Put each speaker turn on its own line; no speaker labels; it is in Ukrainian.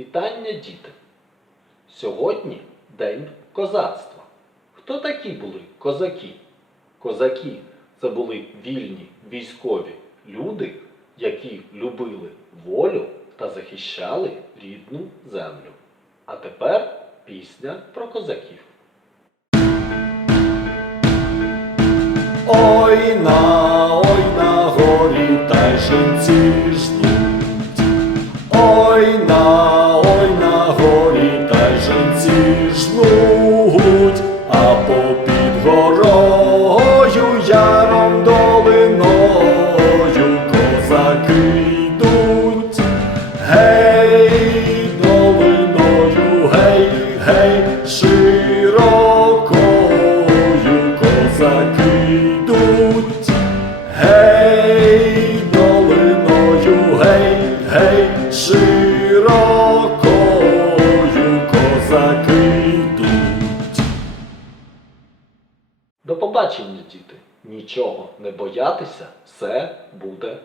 Вітання, діти! Сьогодні День козацтва. Хто такі були козаки? Козаки це були вільні військові люди, які любили волю та захищали рідну землю. А тепер пісня про козаків.
Ой на, ой на горі та жінці ждуть. Roll.
До побачення, діти! Нічого не боятися, все буде.